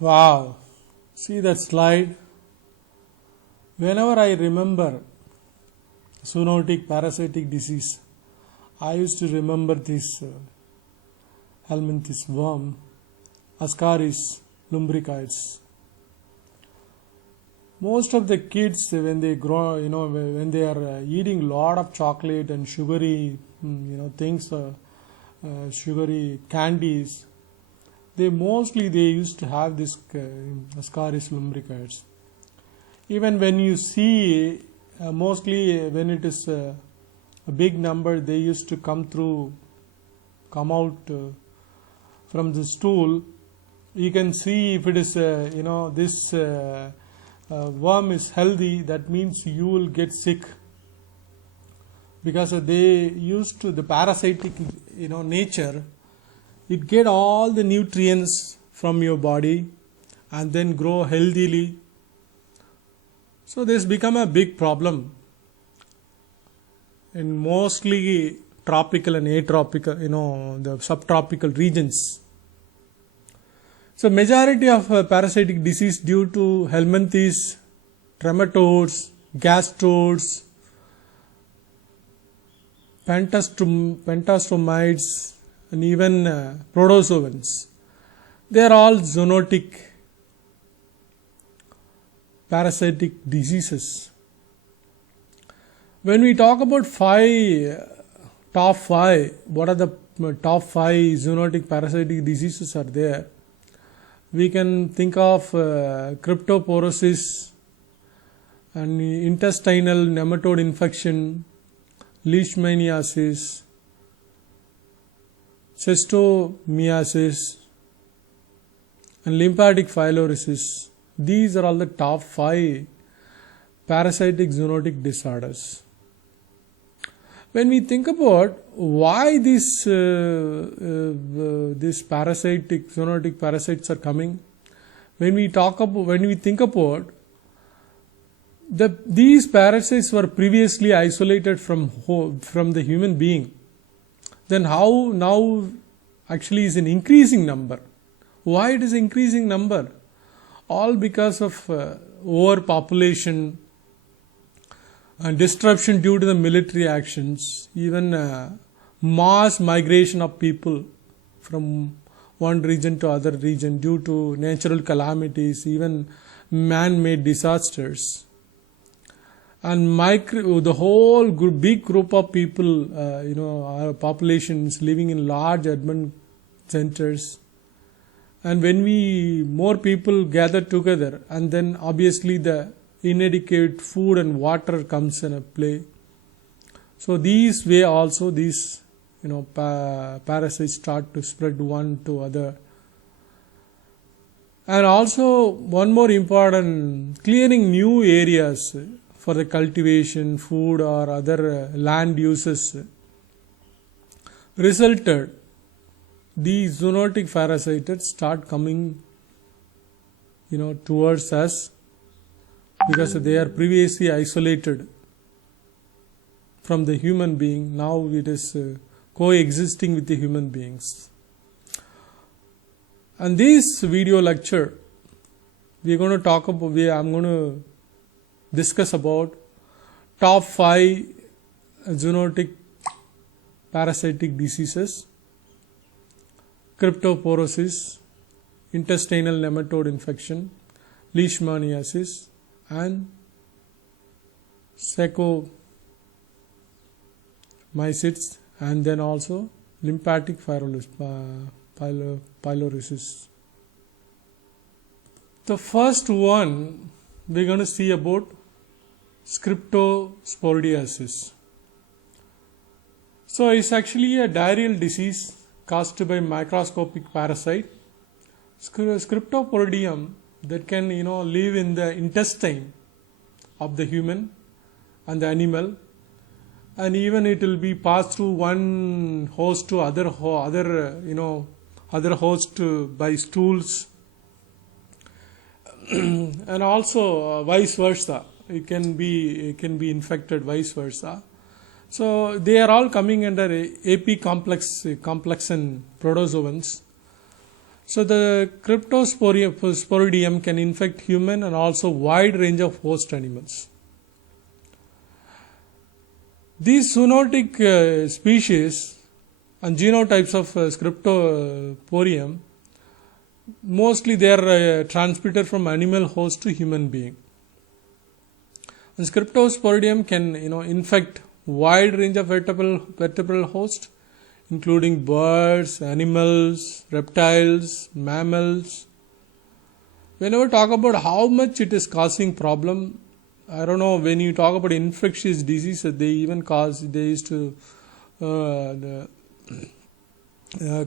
Wow, see that slide? Whenever I remember zoonotic parasitic disease, I used to remember this helminthes worm, Ascaris lumbricoids. Most of the kids, when they grow, when they are eating a lot of chocolate and sugary, things, sugary candies, they used to have this Ascaris lumbricoids. Even when you see, mostly when it is a big number, they used to come out from the stool. You can see if it is, this worm is healthy, that means you will get sick, because they used to the parasitic, nature. It get all the nutrients from your body and then grow healthily. So this become a big problem in mostly tropical and atropical, the subtropical regions. So majority of parasitic disease due to helminthes, trematodes, gastrodes, pentastomides, and even protozoans. They are all zoonotic parasitic diseases. When we talk about top five, what are the top 5 zoonotic parasitic diseases are there? We can think of cryptoporosis and intestinal nematode infection, leishmaniasis, schistosomiasis, and lymphatic filariasis. These are all the top 5 parasitic zoonotic disorders. When we think about why these parasitic zoonotic parasites are coming, when we think about these parasites were previously isolated from the human being, then how now actually is an increasing number? Why it is increasing number? All because of overpopulation and disruption due to the military actions, even mass migration of people from one region to other region due to natural calamities, even man-made disasters. And the whole big group of people, our populations living in large urban centers. And when more people gather together, and then obviously the inadequate food and water comes in a play. So these parasites start to spread one to other. And also one more important, clearing new areas for the cultivation, food or other land uses resulted these zoonotic parasites start coming towards us, because they are previously isolated from the human being. Now it is coexisting with the human beings. And this video lecture, I'm going to discuss about top 5 zoonotic parasitic diseases: cryptoporosis, intestinal nematode infection, leishmaniasis, and schistosomiasis, and then also lymphatic filariasis. The first one we're going to see about scriptosporidiasis. So it's actually a diarrheal disease caused by microscopic parasite, Scriptosporidium, that can live in the intestine of the human and the animal, and even it will be passed through one host to other host by stools, and also vice versa. It can be infected vice versa. So they are all coming under AP complex and protozoans. So the Cryptosporidium can infect human and also wide range of host animals. These zoonotic species and genotypes of Cryptosporidium, mostly they are transmitted from animal host to human being. And Cryptosporidium can infect wide range of vertebral host, including birds, animals, reptiles, mammals. Whenever talk about how much it is causing problem, I don't know, when you talk about infectious disease, they used to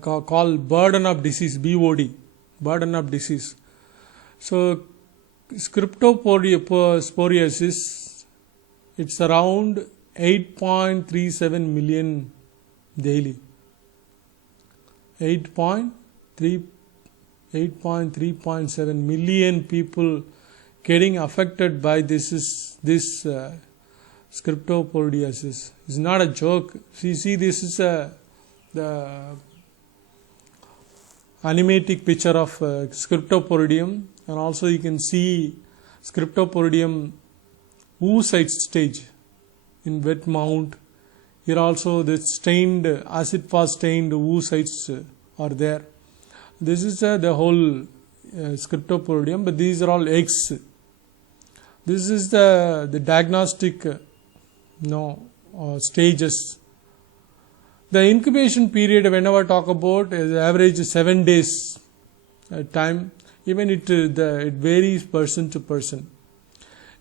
call burden of disease, BOD, burden of disease. So Cryptosporiasis, it's around 8.37 million daily. 8.3.7 million people getting affected by this Cryptosporiasis. It's not a joke. See, this is the animatic picture of Cryptosporidium, and also you can see Cryptosporidium oocyte stage in wet mount. Here also the acid fast stained oocytes are there. This is the whole Cryptosporidium, but these are all eggs. This is the diagnostic stages. The incubation period, whenever I talk about, is average 7 days time. Even it varies person to person.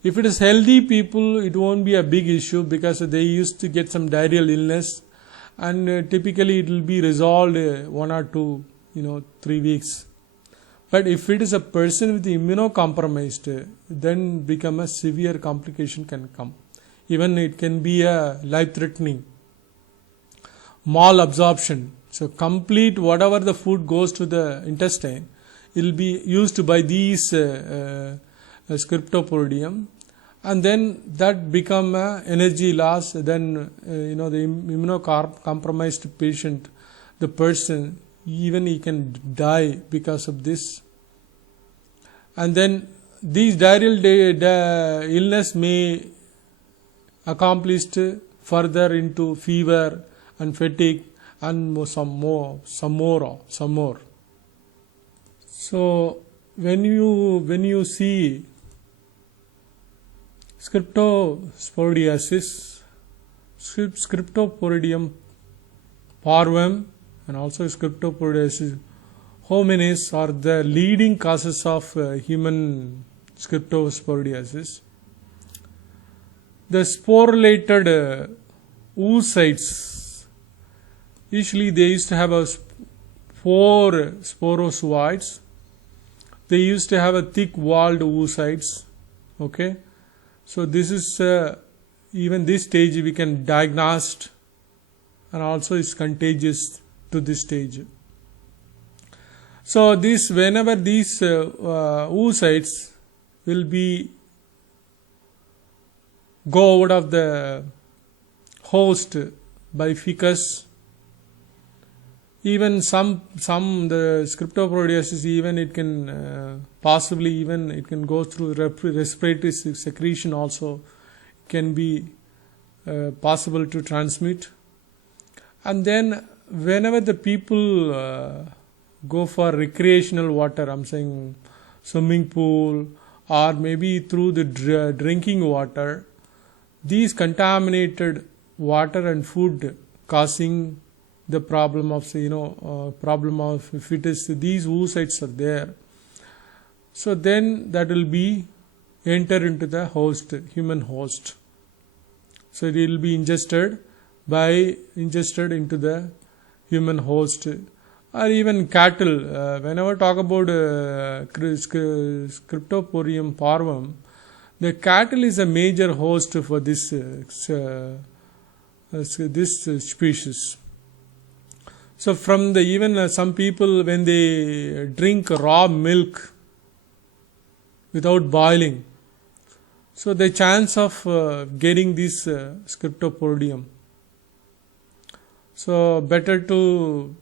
If it is healthy people, it won't be a big issue because they used to get some diarrheal illness, and typically it will be resolved 1 or 2, 3 weeks. But if it is a person with immunocompromised, then become a severe complication can come. Even it can be a life-threatening malabsorption. So complete whatever the food goes to the intestine, it will be used by these Cryptosporidium, and then that become energy loss. Then the immunocompromised patient, the person, even he can die because of this. And then these diarrheal illness may accomplished further into fever and fatigue and some more. So when you see Cryptosporiasis, Cryptosporidium parvum, and also Cryptosporiasis hominis are the leading causes of human Cryptosporiasis. The sporulated oocytes, usually they used to have 4 sporozoites. They used to have a thick walled oocytes. Okay, so this is even this stage we can diagnose, and also is contagious to this stage. So whenever these oocytes will be go out of the host by fecus, even some the Cryptosporiasis, even it can possibly even it can go through respiratory secretion also, can be possible to transmit. And then whenever the people go for recreational water, I'm saying swimming pool or maybe through the drinking water, these contaminated water and food causing the problem of fetus, these oocytes are there. So then that will be enter into the host, human host. So it will be ingested into the human host, or even cattle. Whenever talk about Cryptosporidium parvum, the cattle is a major host for this species. So from the even some people, when they drink raw milk without boiling, so the chance of getting this Cryptosporidium. So better to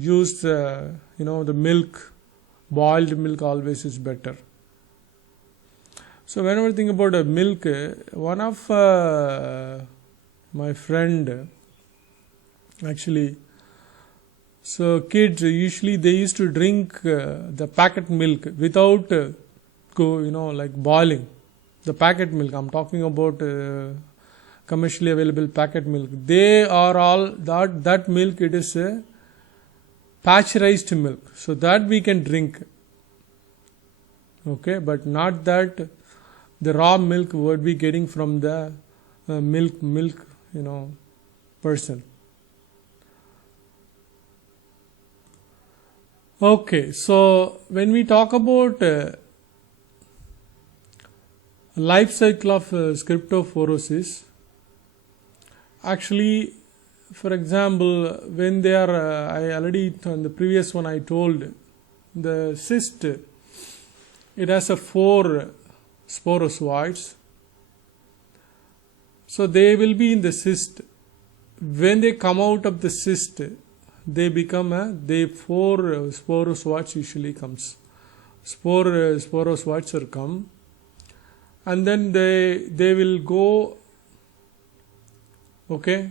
use the milk, boiled milk always is better. So whenever I think about milk, one of my friend actually, so kids usually they used to drink the packet milk without like boiling. The packet milk, I'm talking about commercially available packet milk. They are all that milk, it is pasteurized milk, so that we can drink. Okay, but not that the raw milk would be getting from the milk person. Okay, so when we talk about life cycle of scriptophoresis, actually, for example, when they are, I already on the previous one I told, the cyst, it has a 4 sporozoites. So they will be in the cyst. When they come out of the cyst, they become 4 sporozoites usually comes. Sporozoites are come, and then they will go. Okay,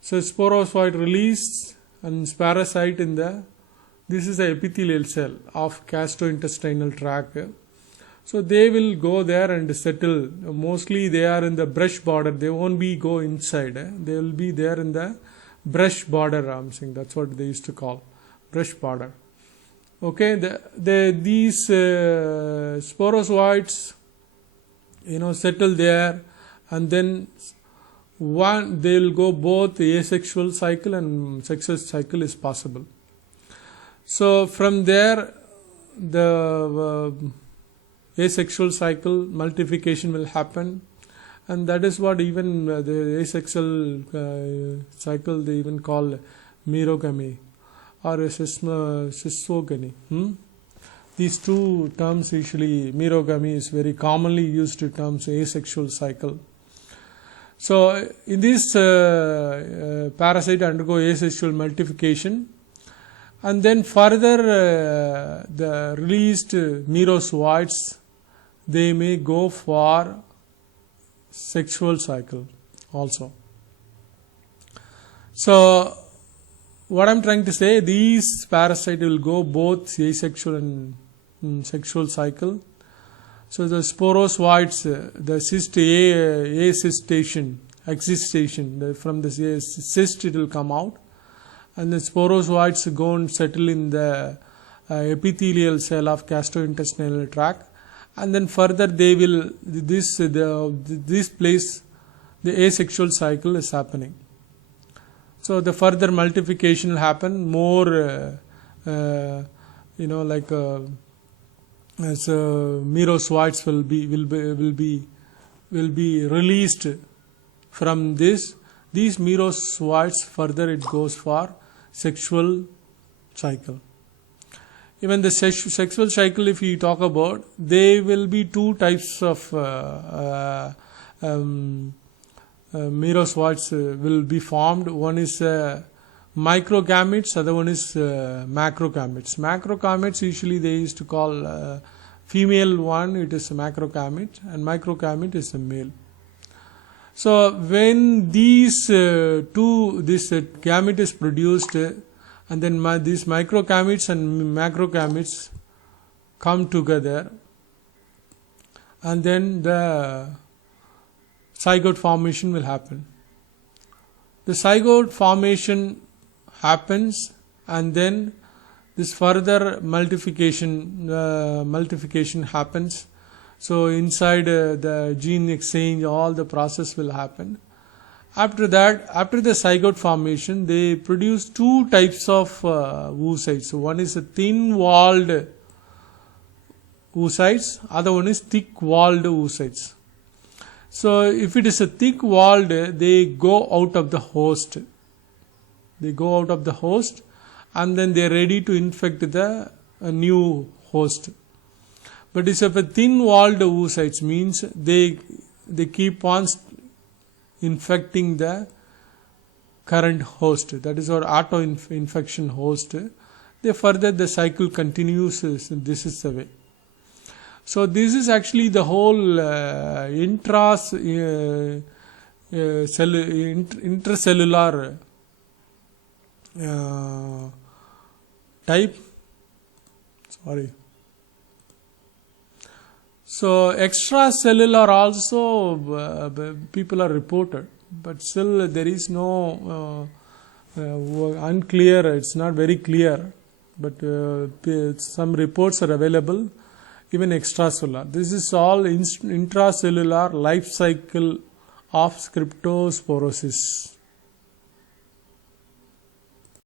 so sporozoite release and parasite in this is the epithelial cell of gastrointestinal tract. So they will go there and settle. Mostly they are in the brush border. They won't be go inside. They will be there in the brush border. I'm saying that's what they used to call brush border. Okay, these sporozoites, settle there, and then they will go both asexual cycle and sexual cycle is possible. So from there, the asexual cycle multiplication will happen, and that is what even the asexual cycle they even call merogamy or schizogamy. These two terms usually, merogamy is very commonly used to terms asexual cycle. So in this parasite undergo asexual multiplication, and then further the released merozoites, they may go for sexual cycle also. So what I'm trying to say, these parasites will go both asexual and sexual cycle. So the sporozoites, the cyst excistation, from the cyst it will come out, and the sporozoites go and settle in the epithelial cell of gastrointestinal tract, and then further they will this place the asexual cycle is happening. So the further multiplication will happen, more as merozoites will be released from this. These merozoites further it goes for sexual cycle. Even the sexual cycle, if you talk about, there will be 2 types of merozoites will be formed. One is microgametes, other one is macrogametes. Macrogametes usually they used to call female one, it is a macrogamete, and microgamete is a male. So when these this gamete is produced, and then these microgametes and macrogametes come together, and then the zygote formation will happen. The zygote formation happens, and then this further multiplication happens. So inside the gene exchange, all the process will happen. After that, after the zygote formation, they produce 2 types of oocytes. So one is a thin-walled oocytes, other one is thick-walled oocytes. So if it is a thick-walled, they go out of the host. They go out of the host, and then they are ready to infect the new host. But if a thin-walled oocytes means they keep on infecting the current host, that is our auto infection host, they further the cycle continues. This is the way. So this is actually the whole intracellular type. Sorry. So extracellular also people are reported, but still there is no unclear. It's not very clear, but some reports are available. Even extracellular. This is all intracellular life cycle of cryptosporosis.